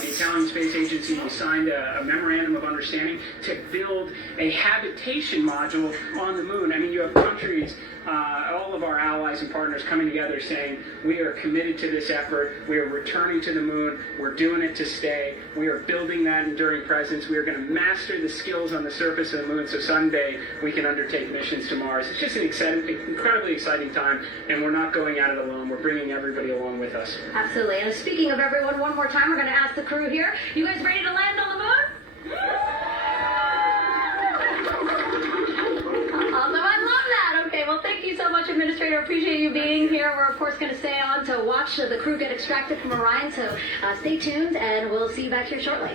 The Italian Space Agency signed a memorandum of understanding to build a habitation module on the moon. I mean, you have countries, all of our allies and partners coming together saying, we are committed to this effort, we are returning to the moon, we're doing it to stay, we are building that enduring presence, we are going to master the skills on the surface of the moon so someday we can undertake missions to Mars. It's just an incredibly exciting time, and we're not going at it alone. We're bringing everybody along with us. Absolutely. And speaking of everyone, one more time, we're going to ask the crew here, you guys ready to land on the moon? Awesome. I love that. Okay, well, thank you so much, Administrator. Appreciate you being here. We're, of course, going to stay on to watch the crew get extracted from Orion, so stay tuned, and we'll see you back here shortly.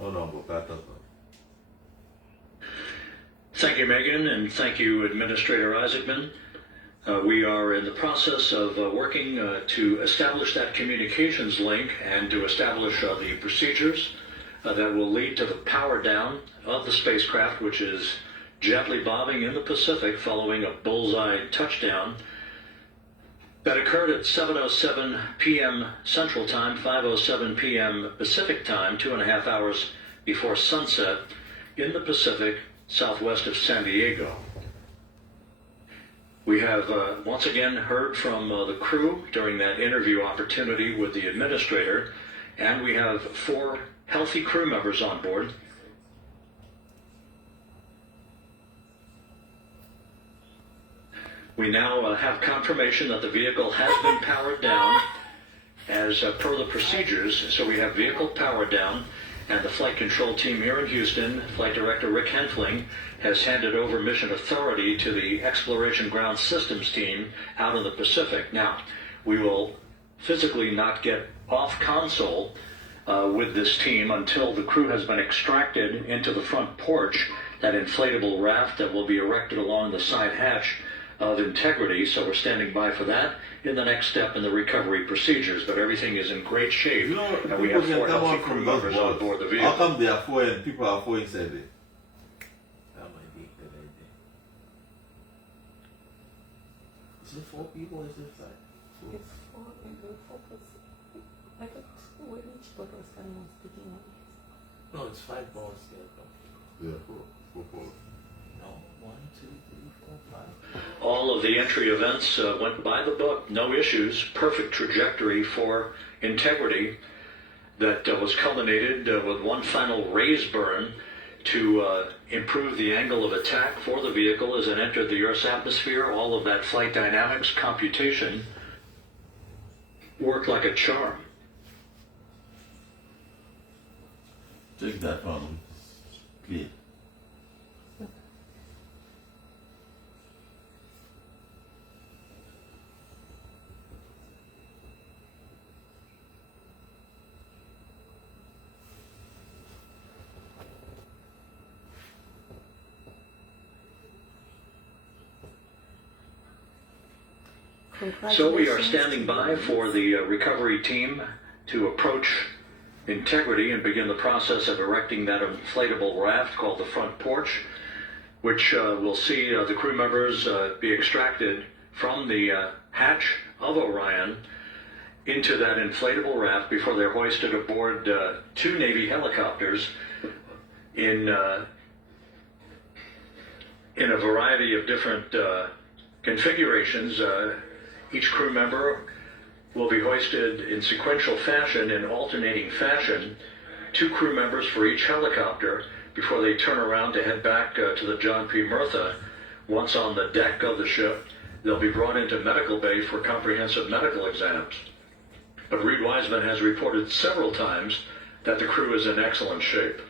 Oh, no, but that doesn't. Thank you, Megan, and thank you, Administrator Isaacman. We are in the process of working to establish that communications link and to establish the procedures that will lead to the power down of the spacecraft, which is gently bobbing in the Pacific following a bullseye touchdown that occurred at 7:07 p.m. Central Time, 5:07 p.m. Pacific Time, 2.5 hours before sunset in the Pacific, southwest of San Diego. We have once again heard from the crew during that interview opportunity with the administrator, and we have 4 healthy crew members on board. We now have confirmation that the vehicle has been powered down as per the procedures. So we have vehicle powered down, and the flight control team here in Houston, Flight Director Rick Henfling, has handed over mission authority to the Exploration Ground Systems team out in the Pacific. Now, we will physically not get off console with this team until the crew has been extracted into the front porch, that inflatable raft that will be erected along the side hatch of Integrity. So we're standing by for that in the next step in the recovery procedures. But everything is in great shape, and we have 4 healthy crew members on board the vehicle. How come there are 4 and people are 4 inside there? That might be a good idea. Is it 4 people or is it 5? It's 4 and 4 plus. I got when each boat was coming and speaking on it. No, it's 5 balls there. Yeah, 4 balls. No, 1, 2, 3, 4, 5. All of the entry events went by the book, no issues, perfect trajectory for Integrity that was culminated with one final raise burn to improve the angle of attack for the vehicle as it entered the Earth's atmosphere. All of that flight dynamics computation worked like a charm. Check that one. Clear. So we are standing by for the recovery team to approach Integrity and begin the process of erecting that inflatable raft called the front porch, which will see the crew members be extracted from the hatch of Orion into that inflatable raft before they're hoisted aboard 2 Navy helicopters in a variety of different configurations. Each crew member will be hoisted in sequential fashion, in alternating fashion, 2 crew members for each helicopter before they turn around to head back to the John P. Murtha. Once on the deck of the ship, they'll be brought into medical bay for comprehensive medical exams. But Reed Wiseman has reported several times that the crew is in excellent shape.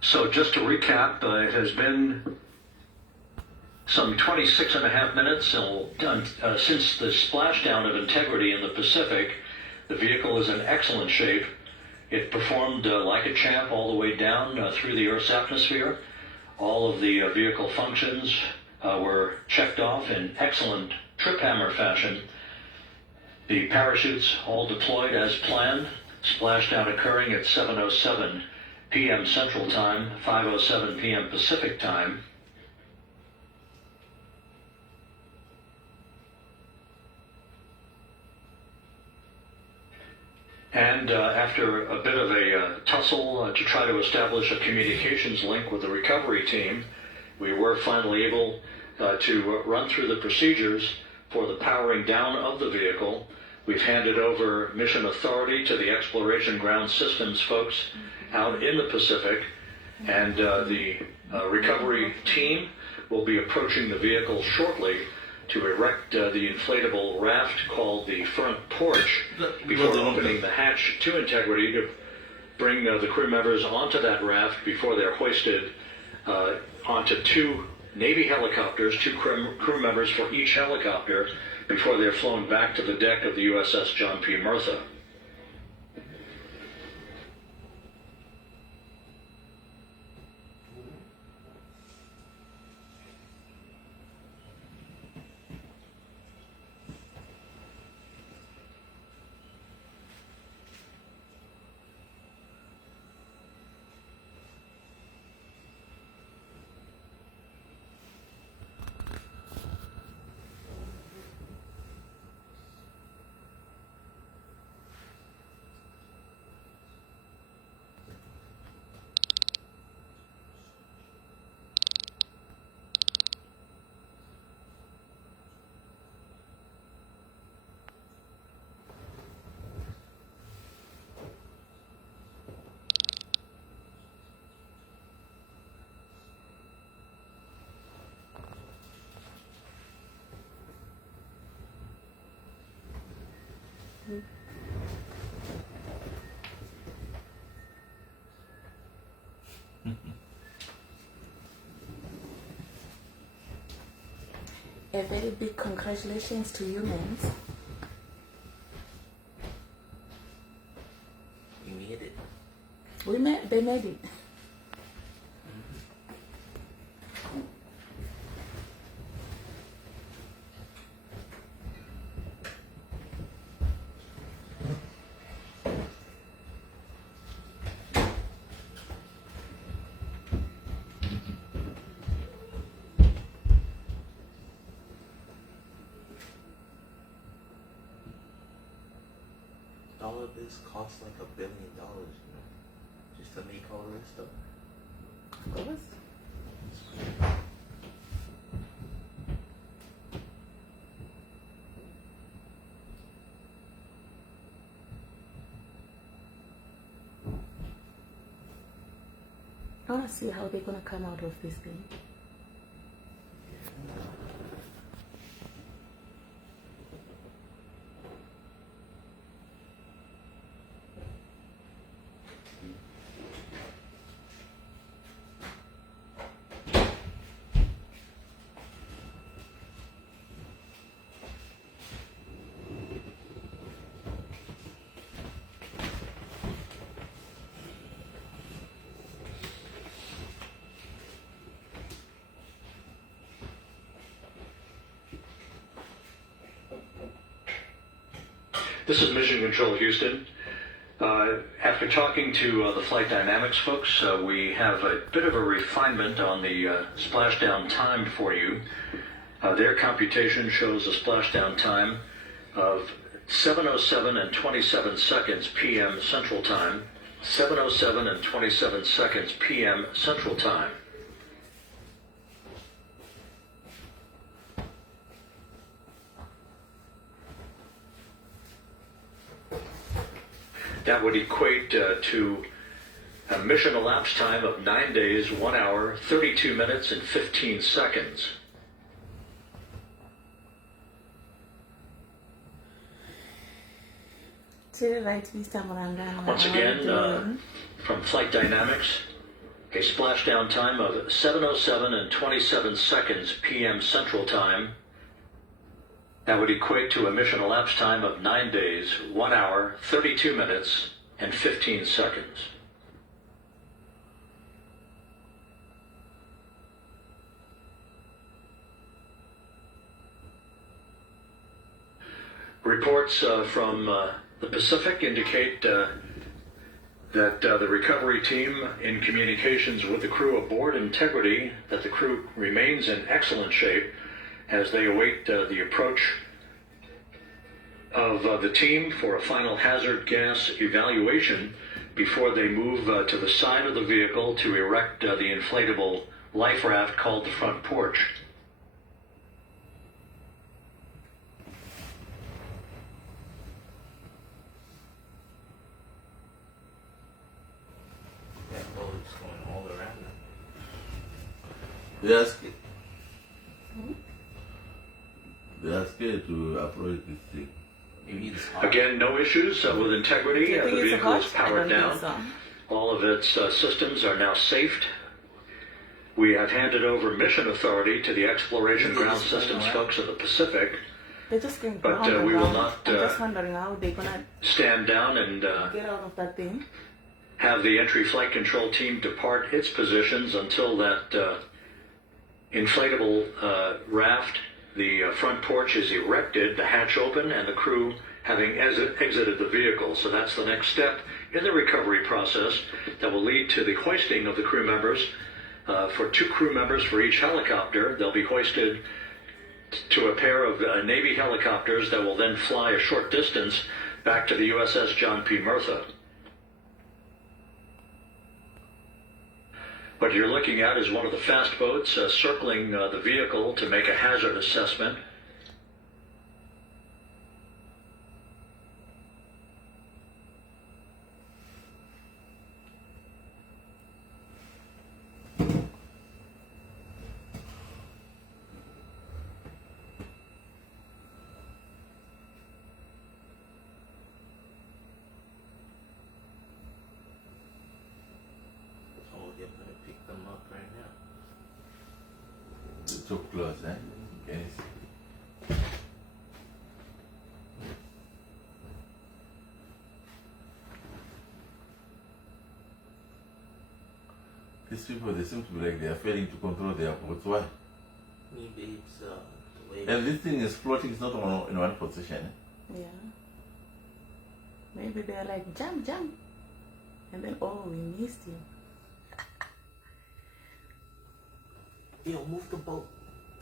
So just to recap, it has been some 26.5 minutes since the splashdown of Integrity in the Pacific. The vehicle is in excellent shape. It performed like a champ all the way down through the Earth's atmosphere. All of the vehicle functions were checked off in excellent trip hammer fashion. The parachutes all deployed as planned. Splashdown occurring at 7:07 p.m. Central Time, 5:07 p.m. Pacific Time. And after a bit of a tussle to try to establish a communications link with the recovery team, we were finally able to run through the procedures for the powering down of the vehicle. We've handed over mission authority to the Exploration Ground Systems folks out in the Pacific, and the recovery team will be approaching the vehicle shortly to erect the inflatable raft called the front porch before opening the hatch to integrity to bring the crew members onto that raft before they're hoisted onto two Navy helicopters, two crew members for each helicopter, before they're flown back to the deck of the USS John P. Murtha. A very big congratulations to humans. You made it. They made it. All of this costs like $1 billion, you know, just to make all of this stuff. Of course. I want to see how they're going to come out of this thing. This is Mission Control Houston. After talking to the flight dynamics folks, we have a bit of a refinement on the splashdown time for you. Their computation shows a splashdown time of 7:07 and 27 seconds p.m. Central Time, 7:07 and 27 seconds p.m. Central Time. That would equate to a mission elapsed time of 9 days, 1 hour, 32 minutes, and 15 seconds. Once again, from Flight Dynamics, a splashdown time of 7:07 and 27 seconds p.m. Central Time. That would equate to a mission elapsed time of 9 days, 1 hour, 32 minutes, and 15 seconds. Reports from the Pacific indicate that the recovery team, in communications with the crew aboard Integrity, that the crew remains in excellent shape as they await the approach of the team for a final hazard gas evaluation before they move to the side of the vehicle to erect the inflatable life raft called the front porch. That boat's going all around them. They are scared. They are scared to approach this thing. Maybe it's hot. Again, no issues with Integrity. Do you The think it's vehicle is hot? I powered don't down. think so. All of its systems are now safed. We have handed over mission authority to the Exploration Ground Systems folks of the Pacific. They're just going But, round and we will round. not, I'm just wondering how they're gonna Stand down and get out of that thing. have the entry flight control team depart its positions until that inflatable raft, the front porch, is erected, the hatch open, and the crew having exited the vehicle. So that's the next step in the recovery process that will lead to the hoisting of the crew members. For 2 crew members for each helicopter, they'll be hoisted to a pair of Navy helicopters that will then fly a short distance back to the USS John P. Murtha. What you're looking at is one of the fast boats circling the vehicle to make a hazard assessment. Oh, they're gonna pick them up right now. It's too close, eh? Can you see? These people, they seem to be like they are failing to control their boats. Why? Maybe it's the way. And this thing is floating, it's not in one position. Eh? Yeah. Maybe they're like, jump, jump. And then, oh, we missed you. Yo, move the boat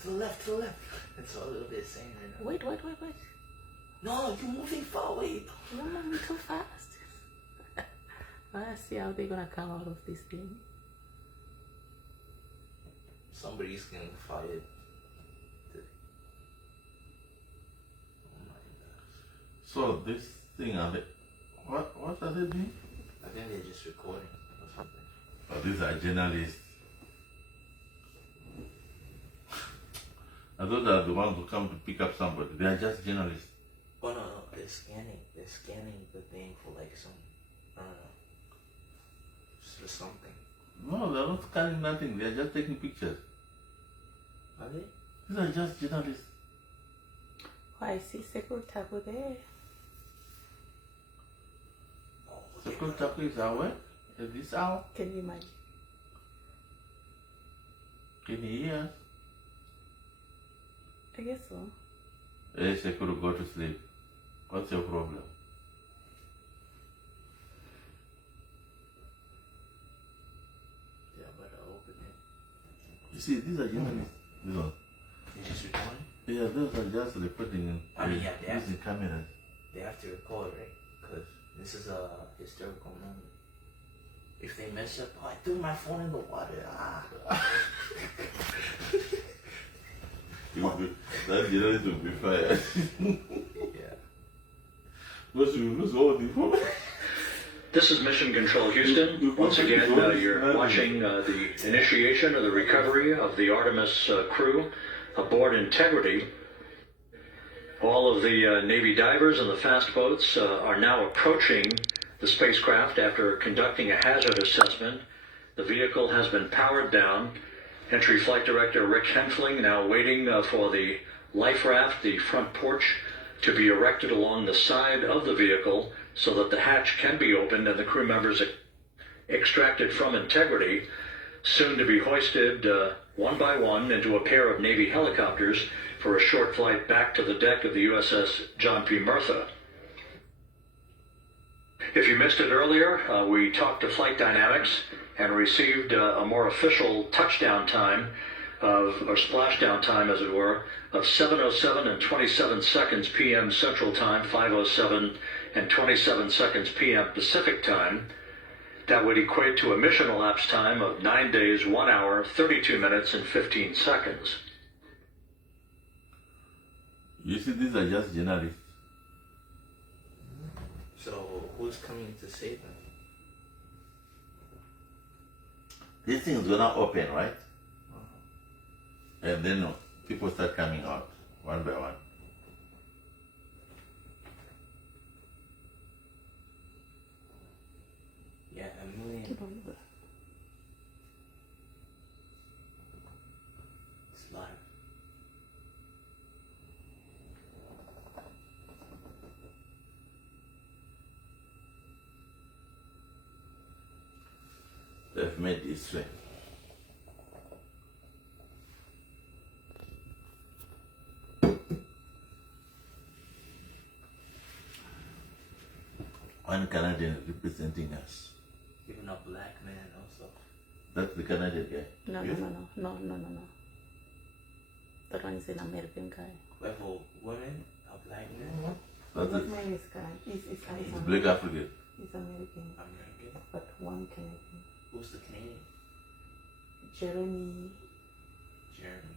to the left, to the left. That's all they're saying right now. Wait. No, you're moving far away. You're moving too fast. Let's see how they're gonna come out of this thing. Somebody's getting fired. Oh my gosh. So this thing, are they, what are they doing? I think they're just recording or something. Oh, these are journalists. I thought they are the ones who come to pick up somebody. They are just journalists. Oh no, they're scanning. They're scanning the thing for like some, I don't know, just for something. No, they are not scanning nothing. They are just taking pictures. Are they? These are just journalists. Oh, I see Secretary there. Oh, Secretary is aware at this hour. Can you imagine? Can you hear us? I guess so. Hey, Secretary, go to sleep. What's your problem? yeah, but I'll open it. You see, these are journalists. These ones. They're just recording? Yeah, those are just reporting I mean, yeah, they have using cameras. They have to record, right? Because this is a historical moment. If they mess up, oh, I threw my phone in the water. Ah. That journalist will be fired. Yeah. Because we lose all the information. This is Mission Control Houston. Once again, you're watching the initiation of the recovery of the Artemis crew aboard Integrity. All of the Navy divers and the fast boats are now approaching the spacecraft after conducting a hazard assessment. The vehicle has been powered down. Entry Flight Director Rick Henfling now waiting for the life raft, the front porch, to be erected along the side of the vehicle so that the hatch can be opened and the crew members extracted from Integrity. soon to be hoisted one by one into a pair of Navy helicopters for a short flight back to the deck of the USS John P. Murtha. If you missed it earlier, we talked to Flight Dynamics and received a more official touchdown time or splashdown time, as it were, of 7:07 and 27 seconds p.m. Central Time, 5:07 and 27 seconds p.m. Pacific Time. That would equate to a mission elapsed time of 9 days, 1 hour, 32 minutes, and 15 seconds. You see, these are just journalists. So who's coming to save them? These things gonna open, right? And then people start coming out one by one. Yeah, a million. It's live. They've made history. One Canadian representing us. Even a black man also. That's the Canadian guy. No, Yes? no. That one is an American guy. We have a woman, a black man, That's That it. man is guy. He's It's Black African. He's American, American. but one Canadian. Who's the Canadian? Jeremy. Jeremy.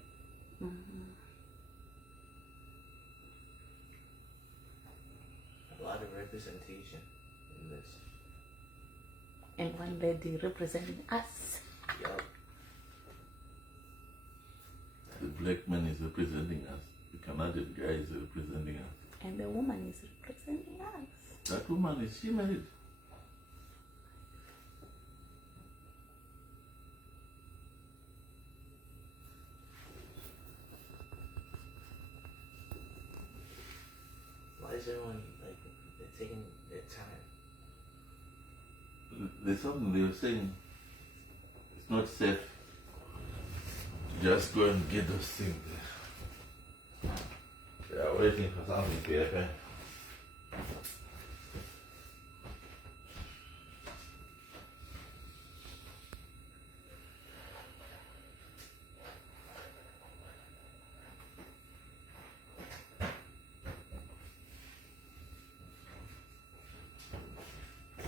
A lot of representation in this. And one lady representing us. Yup. The black man is representing us. The Canadian guy is representing us. And the woman is representing us. That woman, is she married? Why is everyone like they're taking their time? There's something they were saying. It's not safe to just go and get those things. They are waiting for something to happen.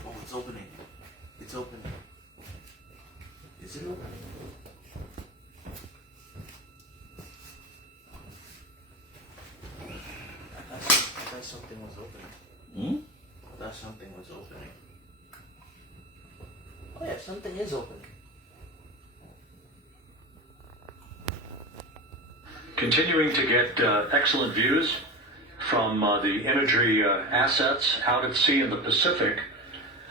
Oh, it's opening. It's opening. Is it opening? I thought something was opening. I thought something was opening. Oh yeah, something is opening. Continuing to get excellent views from the imagery assets out at sea in the Pacific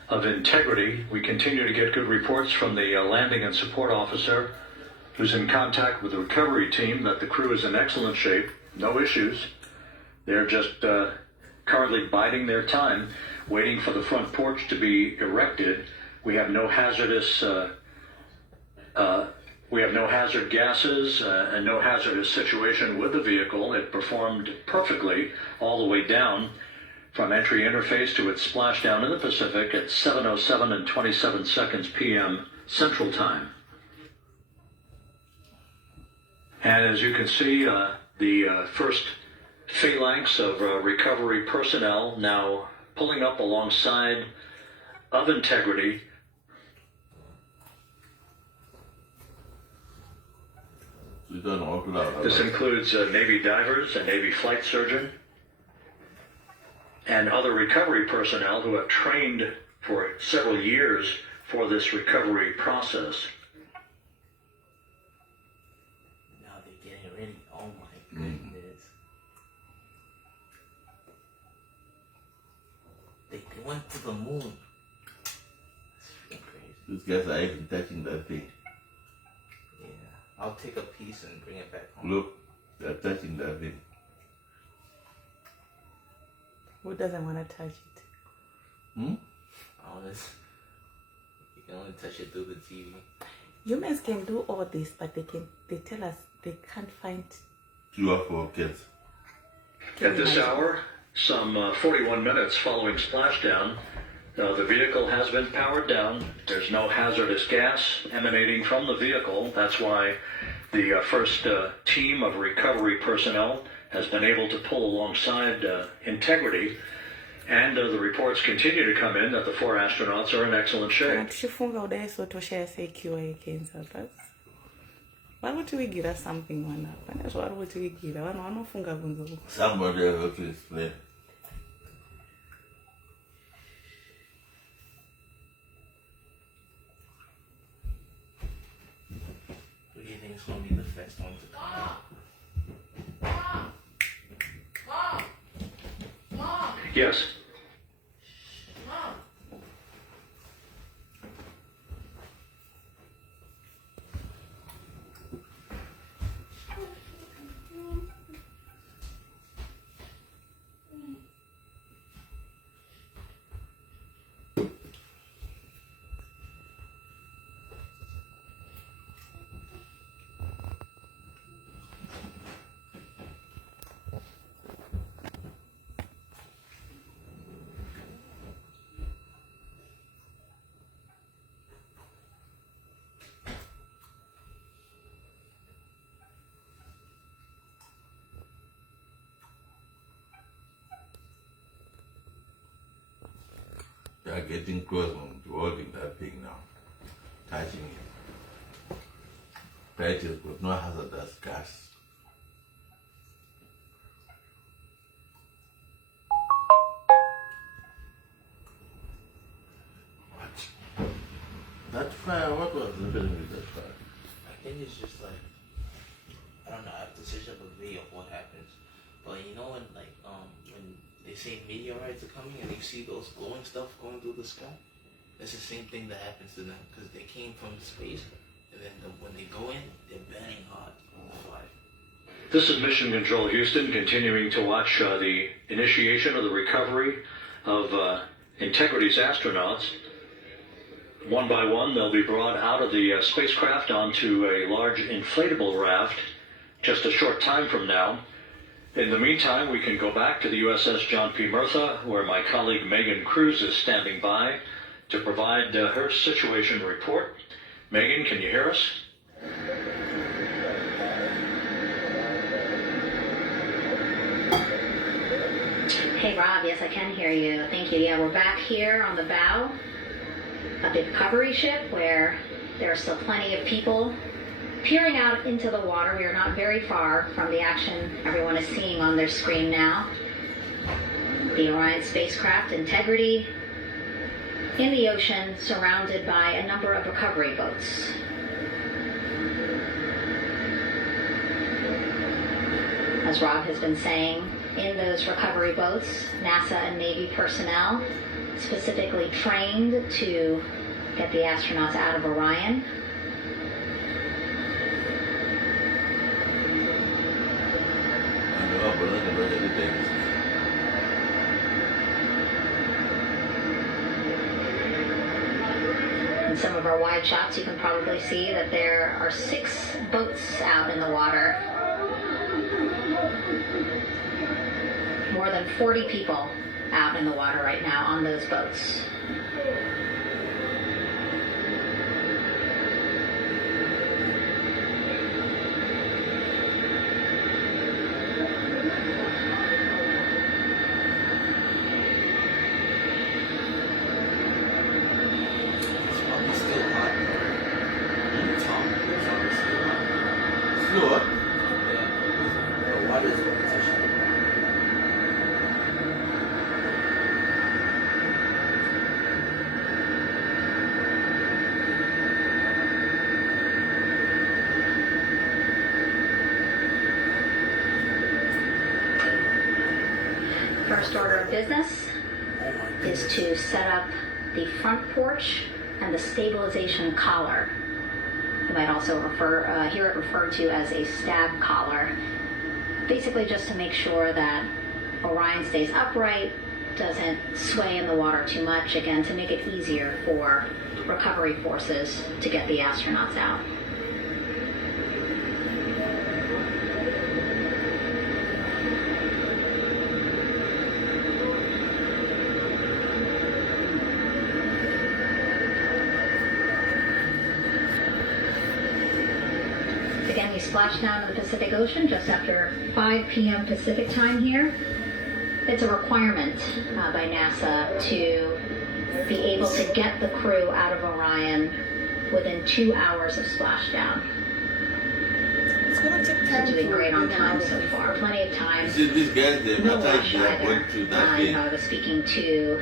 of Integrity. We continue to get good reports from the landing and support officer who's in contact with the recovery team that the crew is in excellent shape, no issues. They're just currently biding their time, waiting for the front porch to be erected. We have no hazardous hazard gases and no hazardous situation with the vehicle. It performed perfectly all the way down from entry interface to its splashdown in the Pacific at 7:07 and 27 seconds p.m. Central Time. And as you can see, the first phalanx of recovery personnel now pulling up alongside of Integrity. We don't walk it out. This includes Navy divers, a Navy flight surgeon, and other recovery personnel who have trained for several years for this recovery process. Now they're getting ready. Oh my goodness. They went to the moon. That's freaking crazy. These guys are even touching that thing. Yeah. I'll take a piece and bring it back home. Look, they're touching that thing. Who doesn't want to touch it? Honest. You can only touch it through the TV. Humans can do all this, but they tell us they can't find 2 or 4 kids. At this hour, some 41 minutes following splashdown, the vehicle has been powered down. There's no hazardous gas emanating from the vehicle. That's why the first team of recovery personnel has been able to pull alongside Integrity. And the reports continue to come in that the 4 astronauts are in excellent shape. Tushifunga udai so tosha SAQA cancer. Why would we give us something one up? And that's what we give. I don't funga bunzo. Somebody has to explain. Who do you think is going to be the first one to come? Yes. They are getting close to holding that thing now, touching it. Practice with no hazardous gas. What? That fire, what was happening with that fire? I think it's just like, I don't know, I have to search up a video of what happens. But you know when when they say meteorites are coming and you see those glowing stuff going through the sky? That's the same thing that happens to them because they came from space and then when they go in, they're burning hot on the fire. This is Mission Control Houston, continuing to watch the initiation of the recovery of Integrity's astronauts. One by one, they'll be brought out of the spacecraft onto a large inflatable raft just a short time from now. In the meantime, we can go back to the USS John P. Murtha, where my colleague Megan Cruz is standing by to provide her situation report. Megan, can you hear us? Hey Rob, yes I can hear you. Thank you. Yeah, we're back here on the bow of the recovery ship where there are still plenty of people peering out into the water. We are not very far from the action everyone is seeing on their screen now. The Orion spacecraft Integrity in the ocean, surrounded by a number of recovery boats. As Rob has been saying, in those recovery boats, NASA and Navy personnel specifically trained to get the astronauts out of Orion. In some of our wide shots, you can probably see that there are 6 boats out in the water. More than 40 people out in the water right now on those boats. First order of business is to set up the front porch and the stabilization collar. You might also hear it referred to as a stab collar. Basically just to make sure that Orion stays upright, doesn't sway in the water too much, again, to make it easier for recovery forces to get the astronauts out. Again, we splashed down in the Pacific Ocean just after 5 p.m. Pacific time here. It's a requirement by NASA to be able to get the crew out of Orion within 2 hours of splashdown. It's gonna take time. Doing great on time so far. Plenty of time. See, these guys, they No matter rush if they are going either. through that thing. I was speaking to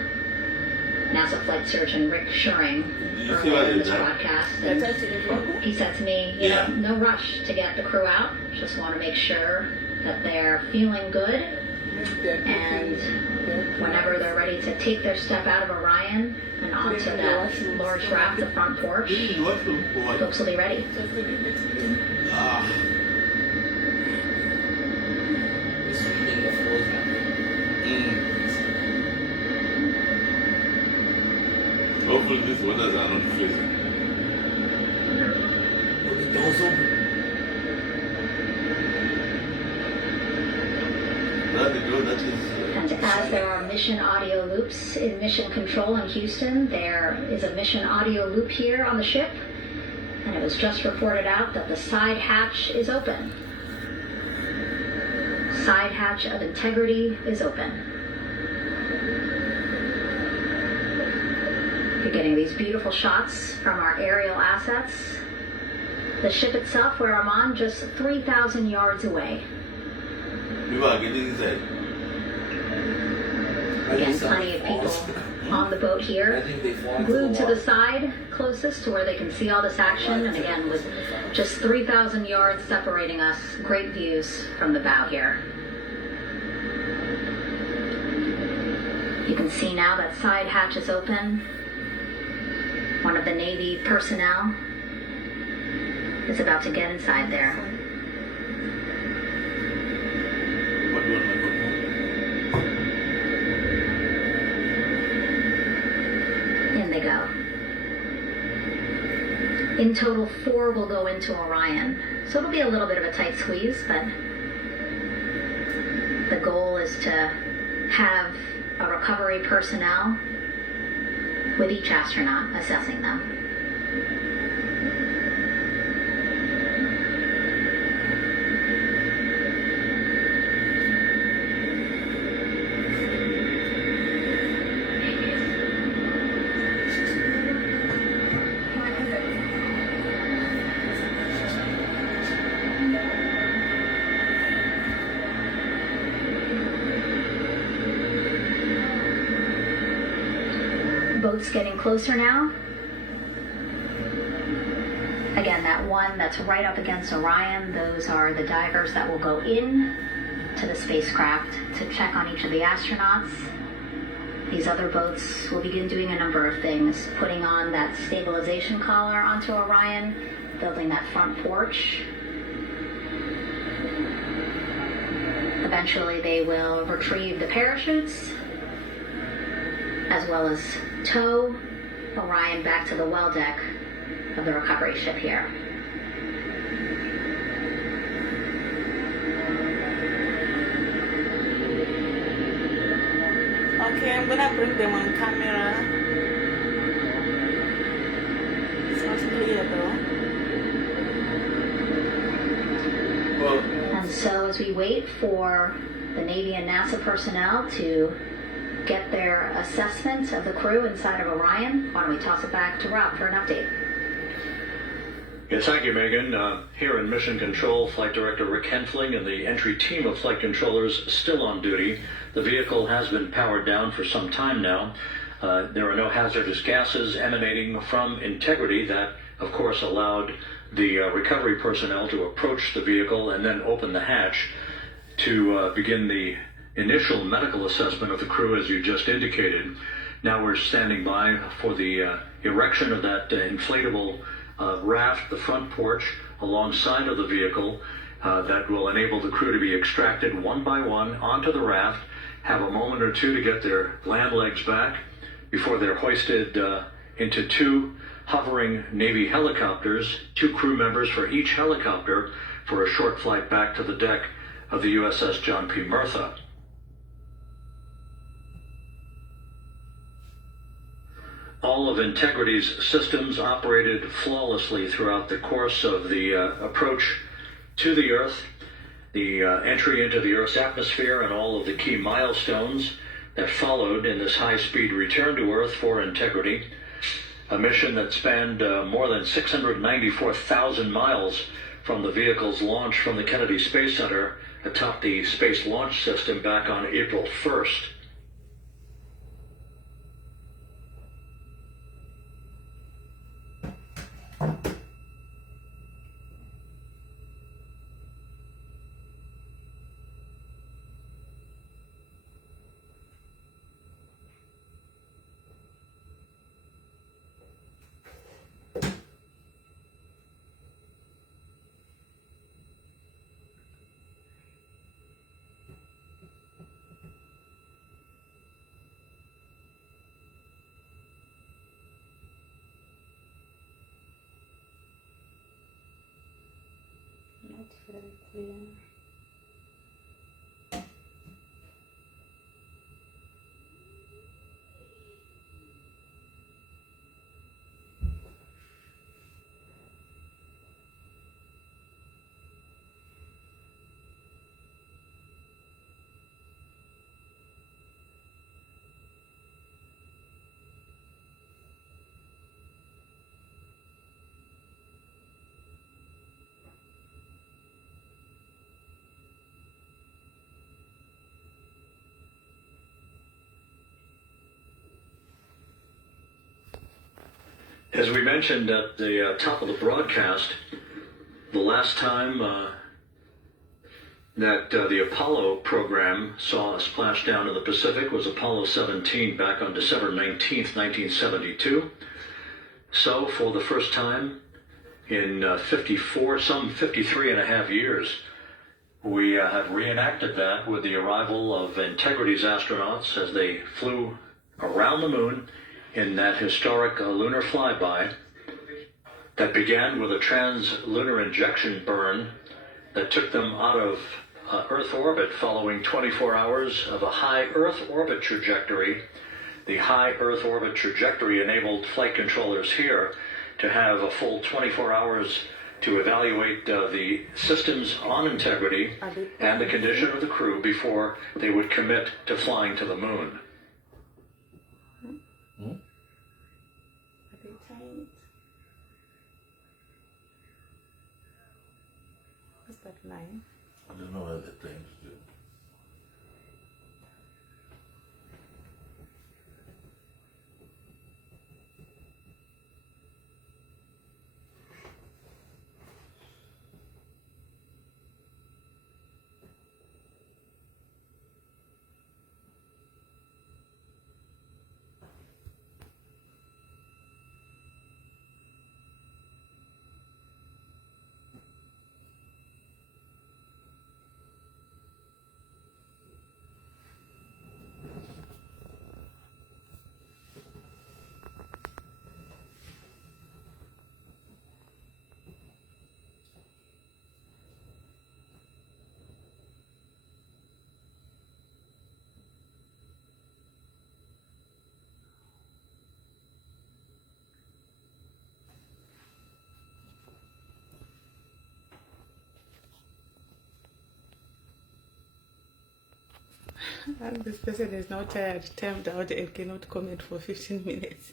NASA flight surgeon Rick Schuring You see what earlier in is this that? broadcast, and he said to me, you know, no rush to get the crew out. Just want to make sure that they're feeling good, and whenever they're ready to take their step out of Orion and onto that large raft, the front porch, folks will be ready. Ah. Sweeping the floors, man. Hopefully these waters are not freezing. Put the doors open. That the door that is... And as there are mission audio loops in Mission Control in Houston, there is a mission audio loop here on the ship, and it was just reported out that the side hatch is open. Side hatch of integrity is open. You're getting these beautiful shots from our aerial assets. The ship itself, where I'm on, just 3,000 yards away. People are getting inside. Again, plenty of people on the boat I here, think they fall into glued to water. the side closest to where they can see all this action. And again, with just 3,000 yards separating us, great views from the bow here. You can see now that side hatch is open. One of the Navy personnel is about to get inside there. What do you want to put? In they go. In total, 4 will go into Orion. So it'll be a little bit of a tight squeeze, but the goal is to have a recovery personnel with each astronaut assessing them. Boats getting closer now. Again, that one that's right up against Orion, those are the divers that will go in to the spacecraft to check on each of the astronauts. These other boats will begin doing a number of things, putting on that stabilization collar onto Orion, building that front porch. Eventually they will retrieve the parachutes, as well as tow Orion back to the well deck of the recovery ship here. Okay, I'm gonna bring them on camera. It's not clear though. Well, And so as we wait for the Navy and NASA personnel to get their assessment of the crew inside of Orion, why don't we toss it back to Rob for an update? Yes, thank you, Megan. Here in Mission Control, Flight Director Rick Henfling and the entry team of flight controllers still on duty. The vehicle has been powered down for some time now. There are no hazardous gases emanating from integrity. That, of course, allowed the recovery personnel to approach the vehicle and then open the hatch to begin the initial medical assessment of the crew, as you just indicated. Now we're standing by for the erection of that inflatable raft, the front porch, alongside of the vehicle that will enable the crew to be extracted one by one onto the raft, have a moment or two to get their land legs back before they're hoisted into 2 hovering Navy helicopters, 2 crew members for each helicopter, for a short flight back to the deck of the USS John P. Murtha. All of Integrity's systems operated flawlessly throughout the course of the approach to the Earth, the entry into the Earth's atmosphere, and all of the key milestones that followed in this high-speed return to Earth for Integrity, a mission that spanned more than 694,000 miles from the vehicle's launch from the Kennedy Space Center atop the Space Launch System back on April 1st. Not very clear. As we mentioned at the top of the broadcast, the last time that the Apollo program saw a splashdown in the Pacific was Apollo 17 back on December 19th, 1972. So for the first time in 53 and a half years, we have reenacted that with the arrival of Integrity's astronauts as they flew around the moon in that historic lunar flyby that began with a trans-lunar injection burn that took them out of Earth orbit following 24 hours of a high Earth orbit trajectory. The high Earth orbit trajectory enabled flight controllers here to have a full 24 hours to evaluate the systems on Integrity and the condition of the crew before they would commit to flying to the moon. What's that line? I don't know what they're trying to do. And this person is now tired, timed out, and cannot comment for 15 minutes.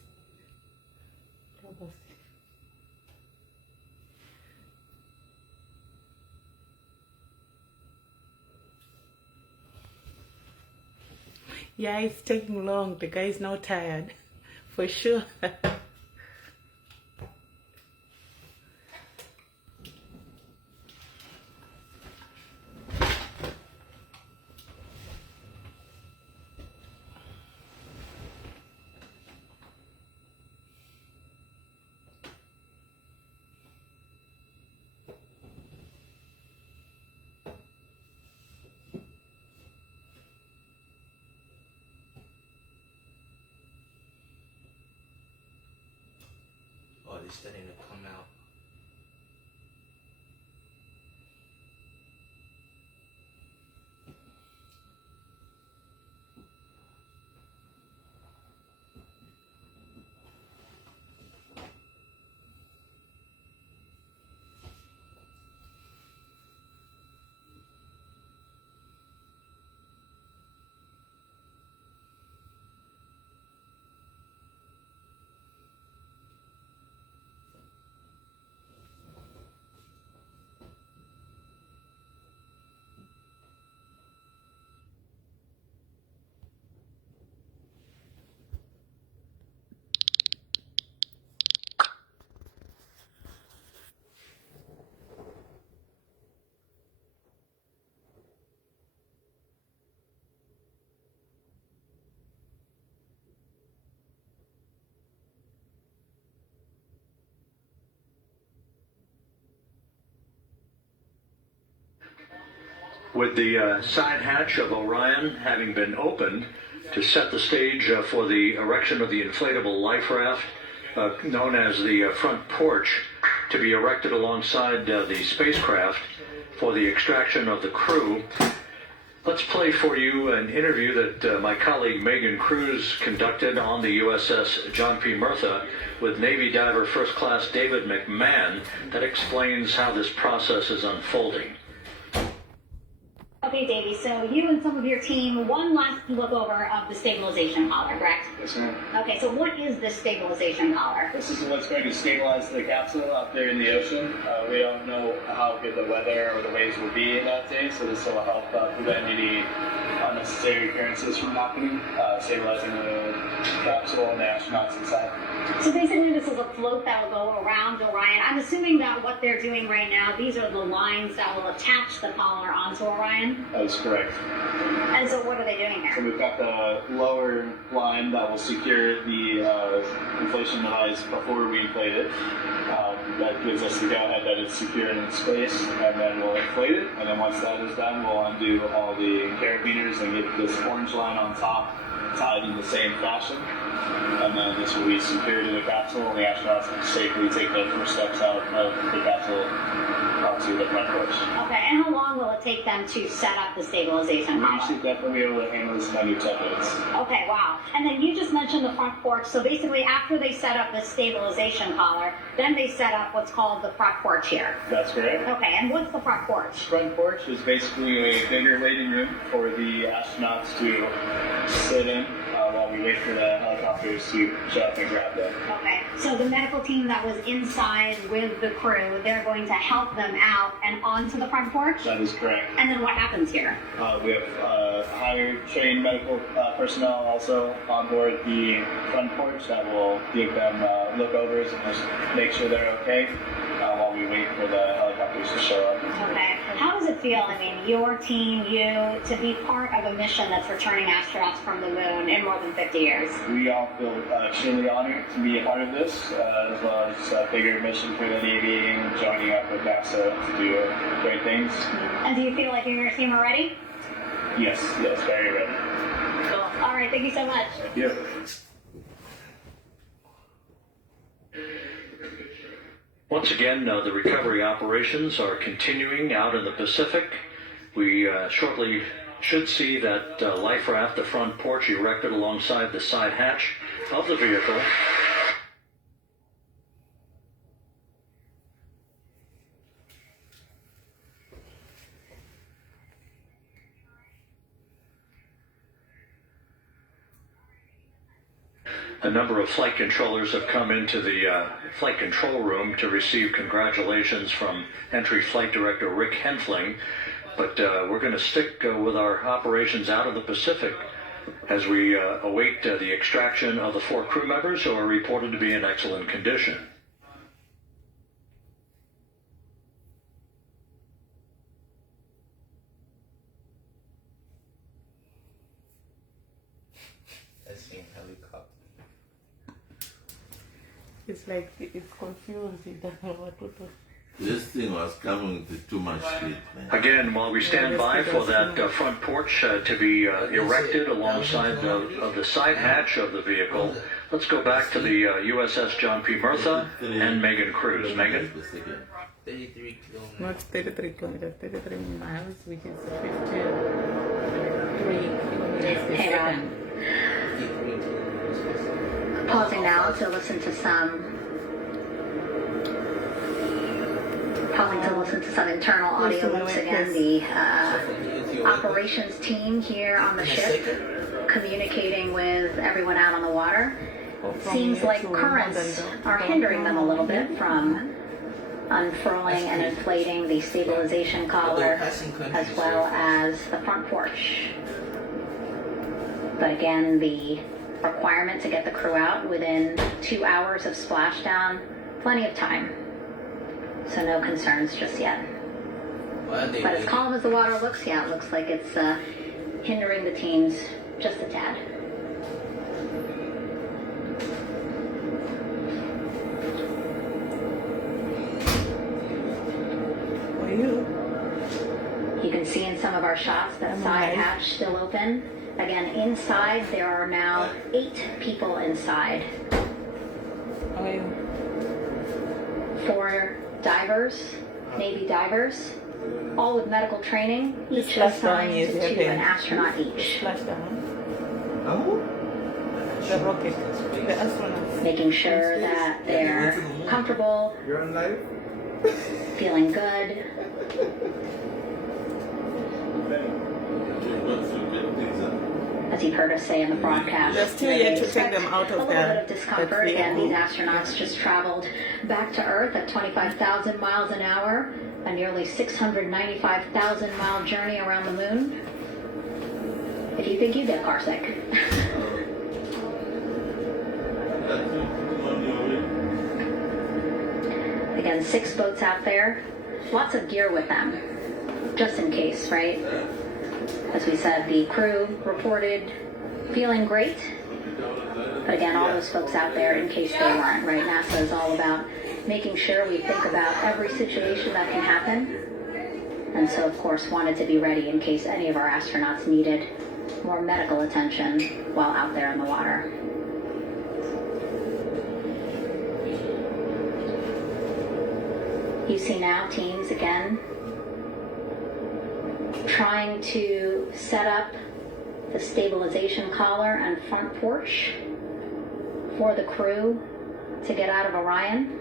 Yeah, it's taking long. The guy is now tired, for sure. they're starting to come out. With the side hatch of Orion having been opened to set the stage for the erection of the inflatable life raft, known as the front porch, to be erected alongside the spacecraft for the extraction of the crew. Let's play for you an interview that my colleague Megan Cruz conducted on the USS John P. Murtha with Navy diver First Class David McMahon that explains how this process is unfolding. Okay, Davey, so you and some of your team, one last look over of the stabilization collar, correct? Yes, ma'am. Okay, so what is this stabilization collar? This is what's going to stabilize the capsule out there in the ocean. We don't know how good the weather or the waves will be in that day, so this will help prevent any unnecessary occurrences from happening, stabilizing the capsule and the astronauts inside. So basically this is a float that will go around Orion. I'm assuming that what they're doing right now, these are the lines that will attach the collar onto Orion? That is correct. And so what are they doing So here? we've got the lower line that will secure the inflation device before we inflate it. That gives us the go-ahead that it's secure in space, and then we'll inflate it. And then once that is done, we'll undo all the carabiners and get this orange line on top tied in the same fashion. And then this will be secured to the capsule, and the astronauts can safely take the first steps out of the capsule onto the front porch. Okay, and how long will it take them to set up the stabilization We collar? should definitely be able to handle this in under 10 minutes. Okay, wow. And then you just mentioned the front porch. So basically after they set up the stabilization collar, then they set up what's called the front porch here. That's correct. Okay, and what's the front porch? Front porch is basically a bigger waiting room for the astronauts to sit in while we wait for the helicopters to show up and grab them. Okay, so the medical team that was inside with the crew, they're going to help them out and onto the front porch? That is correct. And then what happens here? We have higher trained medical personnel also on board the front porch that will give them look-overs and just make sure they're okay while we wait for the helicopters to show up. Okay, how does it feel, I mean, your team, you, to be part of a mission that's returning astronauts from the moon in more than 50 years? We all feel extremely honored to be a part of this, as well as a bigger mission for the Navy and joining up with NASA to do great things. And do you feel like you and your team are ready? Yes, very ready. Cool. All right, thank you so much. Yep. Once again, the recovery operations are continuing out in the Pacific. We shortly should see that life raft, the front porch, erected alongside the side hatch of the vehicle. A number of flight controllers have come into the flight control room to receive congratulations from Entry Flight Director Rick Henfling. But we're going to stick with our operations out of the Pacific as we await the extraction of the 4 crew members who are reported to be in excellent condition. That's same helicopter. It's like it's confused. He doesn't know what to do. This thing was coming with too much speed, man. Again, while we stand by for that front porch to be erected alongside of the side hatch of the vehicle, Let's go back to the USS John P. Murtha and Megan Cruz. Megan? 33 kilometers. Not 33 kilometers, 33 miles, which is 53 kilometers per Hey, Rob. second. 53 kilometers per second. Pausing now to listen to some internal audio loops again. The operations team here on the ship communicating with everyone out on the water. Seems like currents are hindering them a little bit from unfurling and inflating the stabilization collar as well as the front porch. But again, the requirement to get the crew out within 2 hours of splashdown, plenty of time. So no concerns just yet. But as calm as the water looks, yeah, it looks like it's hindering the teams just a tad. You can see in some of our shots that side hatch still open. Again, inside there are now 8 people inside. 4 divers, Navy divers, all with medical training, each assigned to an astronaut each. The rocket, the astronauts. Making sure that they're comfortable, You're on live? feeling good. As you've heard us say in the broadcast, They're still yet to take them out of a little that- bit of discomfort. that Again, these vehicle. astronauts just traveled back to Earth at 25,000 miles an hour, a nearly 695,000 mile journey around the moon. If you think you get car sick. Again, 6 boats out there, lots of gear with them, just in case, right? As we said, the crew reported feeling great. But again, all those folks out there, in case they weren't, right? NASA is all about making sure we think about every situation that can happen. And so, of course, wanted to be ready in case any of our astronauts needed more medical attention while out there in the water. You see now teams again trying to set up the stabilization collar and front porch for the crew to get out of Orion.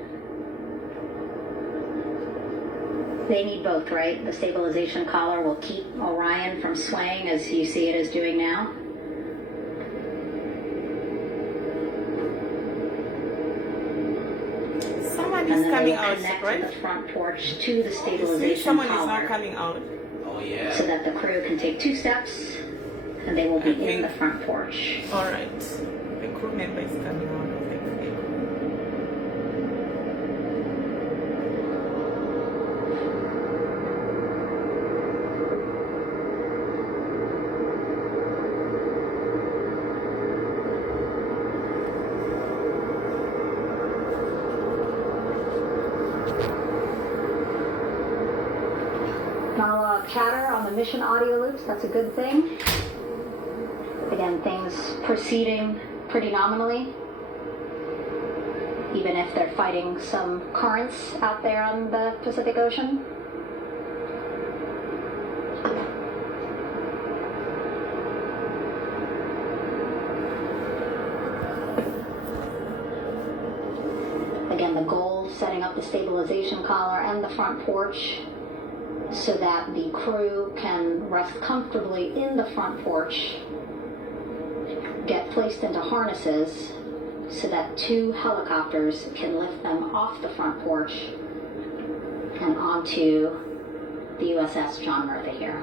They need both, right? The stabilization collar will keep Orion from swaying as you see it is doing now. Someone And is then they coming will out, connect right? the front porch to the See, stabilization someone is collar. now coming out. Oh yeah. So that the crew can take 2 steps and they will be in the front porch. All right. The crew member is coming out of the vehicle. Not a lot of chatter on the mission audio loops, that's a good thing. Again, things proceeding pretty nominally, even if they're fighting some currents out there on the Pacific Ocean. Again, the goal, setting up the stabilization collar and the front porch so that the crew can rest comfortably in the front porch, get placed into harnesses so that 2 helicopters can lift them off the front porch and onto the USS John Murtha here.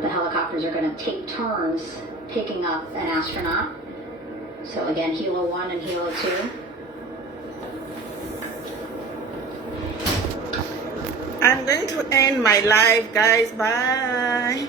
The helicopters are going to take turns picking up an astronaut. So again, Helo 1 and Helo 2. I'm going to end my live, guys. Bye.